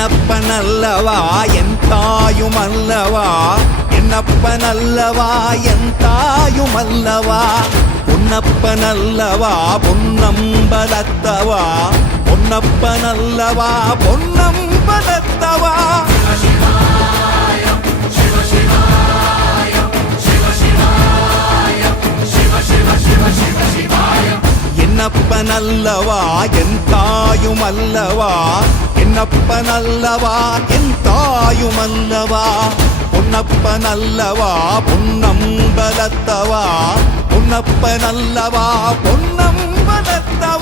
என்னப்பனல்லவா என் தாயுமல்லவா, என்னப்பனல்லவா என் தாயுமல்லவா, பொன்னப்பனல்லவா பொன்னம்பலத்தவா, பொன்னப்பனல்லவா பொன்னம்பலத்தவா. என்னப்பனல்லவா என் தாயுமல்லவா, என்னப்பனல்லவா என் தாயுமல்லவா, பொன்னப்பனல்லவா பொன்னம்பலத்தவா, பொன்னப்பனல்லவா பொன்னம்பலத்தவா.